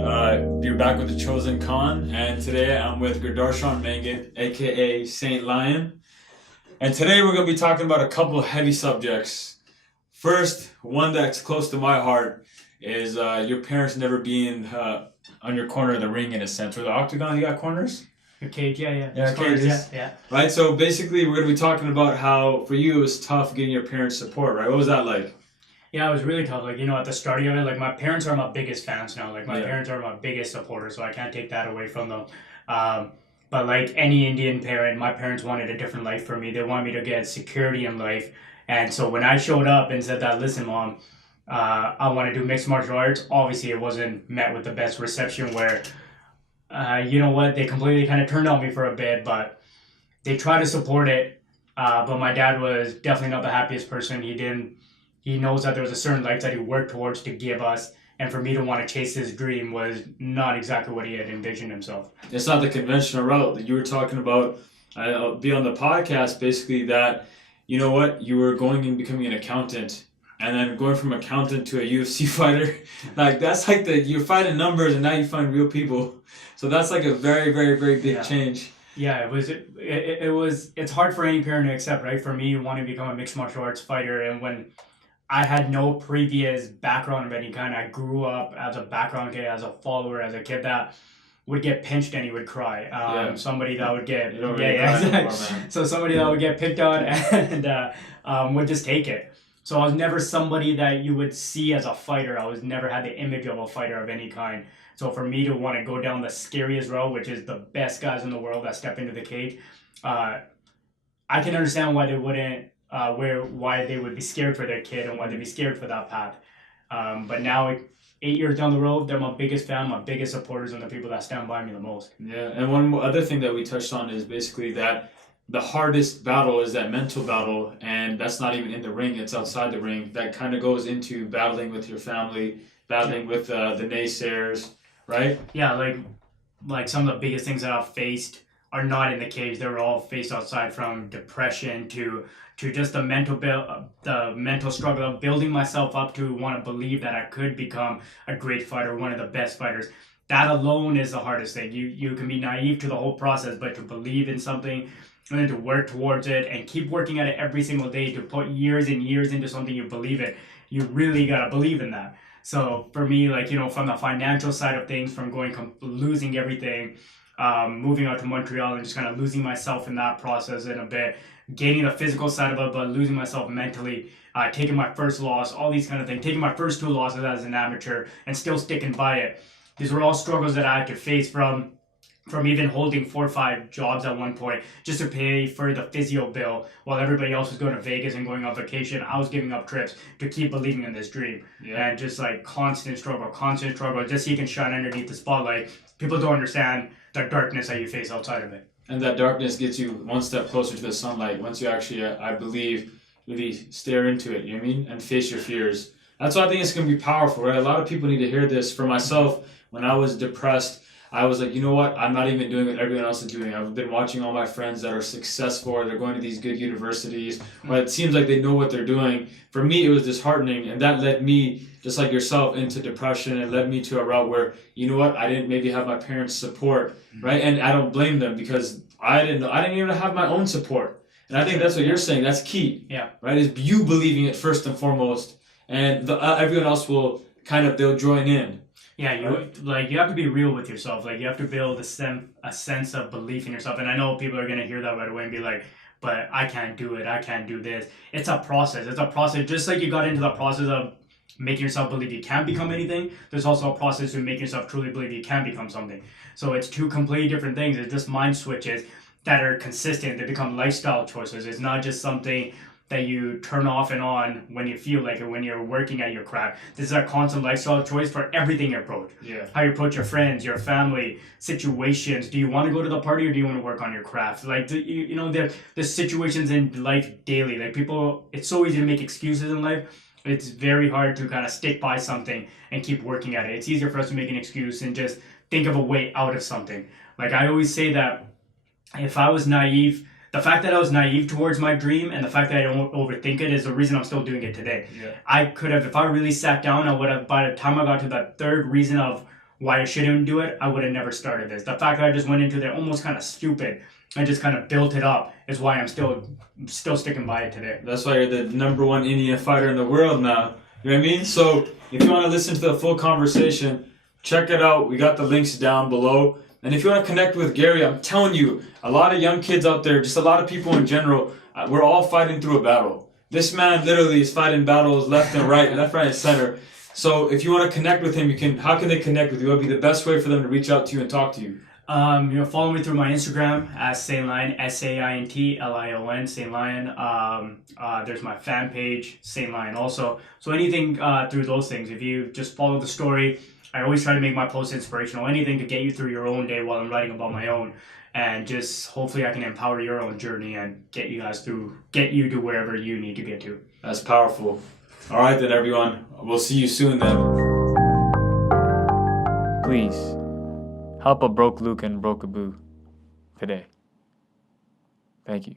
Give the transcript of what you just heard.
You're back with the Chosen Khan, and today I'm with Gardarshan Mangan, aka Saint Lion. And today we're going to be talking about a couple of heavy subjects. First, one that's close to my heart is your parents never being on your corner of the ring, in a sense. Or the Octagon, you got corners? Your cage, yeah. Yeah, cages. Yeah. Right, so basically we're going to be talking about how, for you, it was tough getting your parents' support, right? What was that like? Yeah, it was really tough. Like, at the start of it, my parents are my biggest fans now. My parents are my biggest supporters, so I can't take that away from them. But like any Indian parent, my parents wanted a different life for me. They wanted me to get security in life. And so when I showed up and said that, listen, Mom, I want to do mixed martial arts, obviously it wasn't met with the best reception where, they completely kind of turned on me for a bit, but they tried to support it. But my dad was definitely not the happiest person. He knows that there was a certain life that he worked towards to give us, and for me to want to chase his dream was not exactly what he had envisioned himself. It's not the conventional route that you were talking about. I'll be on the podcast, basically, that, you were going and becoming an accountant, and then going from accountant to a UFC fighter. That's like you're fighting numbers, and now you find real people. So that's like a very, very, very big change. Yeah, it's hard for any parent to accept, right? For me, wanting to become a mixed martial arts fighter, and when I had no previous background of any kind. I grew up as a background kid, as a follower, as a kid that would get pinched and he would cry. Somebody that would get so somebody that would get picked on and would just take it. So I was never somebody that you would see as a fighter. I was never had the image of a fighter of any kind. So for me to want to go down the scariest road, which is the best guys in the world that step into the cage, I can understand why they wouldn't. Why they would be scared for their kid and why they'd be scared for that path. But now, 8 years down the road, they're my biggest fan, my biggest supporters, and the people that stand by me the most. Yeah, and one other thing that we touched on is basically that the hardest battle is that mental battle, and that's not even in the ring, it's outside the ring. That kind of goes into battling with your family, battling with the naysayers, right? Yeah, like some of the biggest things that I've faced are not in the cage. They were all faced outside, from depression to just the mental struggle of building myself up to want to believe that I could become a great fighter, one of the best fighters. That alone is the hardest thing. You can be naive to the whole process, but to believe in something and then to work towards it and keep working at it every single day, to put years and years into something you believe in, you really got to believe in that. So for me, from the financial side of things, from losing everything, moving out to Montreal and just kind of losing myself in that process in a bit, gaining the physical side of it, but losing myself mentally, taking my first loss, all these kind of things, taking my first 2 losses as an amateur and still sticking by it. These were all struggles that I had to face from even holding 4 or 5 jobs at one point just to pay for the physio bill while everybody else was going to Vegas and going on vacation. I was giving up trips to keep believing in this dream. And just constant struggle, just so you can shine underneath the spotlight. People don't understand the darkness that you face outside of it. And that darkness gets you one step closer to the sunlight once you actually, I believe, really stare into it, you know what I mean? And face your fears. That's why I think it's going to be powerful, right? A lot of people need to hear this. For myself, when I was depressed, I was like, you know what? I'm not even doing what everyone else is doing. I've been watching all my friends that are successful, or they're going to these good universities, but it seems like they know what they're doing. For me, it was disheartening, and that led me, just like yourself, into depression. It led me to a route where, you know what? I didn't maybe have my parents' support, right? And I don't blame them, because I didn't even have my own support. And I think that's what you're saying. That's key, right? Is you believing it first and foremost, and everyone else they'll join in. Yeah, you have to be real with yourself. You have to build a sense of belief in yourself. And I know people are going to hear that right away and be like, but I can't do it. I can't do this. It's a process. Just like you got into the process of making yourself believe you can become anything, there's also a process to make yourself truly believe you can become something. So it's 2 completely different things. It's just mind switches that are consistent. They become lifestyle choices. It's not just something that you turn off and on when you feel like it, when you're working at your craft. This is a constant lifestyle choice for everything you approach. Yeah. How you approach your friends, your family, situations. Do you want to go to the party, or do you want to work on your craft? There's situations in life daily. People, it's so easy to make excuses in life. It's very hard to kind of stick by something and keep working at it. It's easier for us to make an excuse and just think of a way out of something. I always say that if I was naive, the fact that I was naive towards my dream and the fact that I don't overthink it is the reason I'm still doing it today. Yeah. I could have, if I really sat down, I would have, by the time I got to that 3rd reason of why I shouldn't do it, I would have never started this. The fact that I just went into there almost kind of stupid and just kind of built it up is why I'm still sticking by it today. That's why you're the #1 Indian fighter in the world now. You know what I mean? So if you want to listen to the full conversation, check it out. We got the links down below. And if you want to connect with Gary, I'm telling you, a lot of young kids out there, just a lot of people in general, we're all fighting through a battle. This man literally is fighting battles left and right, left, right, and center. So if you want to connect with him, you can. How can they connect with you? What would be the best way for them to reach out to you and talk to you? Follow me through my Instagram at Saint Lion, SaintLion, Saint Lion. There's my fan page, Saint Lion also. So anything through those things, if you just follow the story, I always try to make my posts inspirational. Anything to get you through your own day while I'm writing about my own, and just hopefully I can empower your own journey and get you to wherever you need to get to. That's powerful. All right then, everyone. We'll see you soon then. Please help a broke Luke and broke Abu today. Thank you.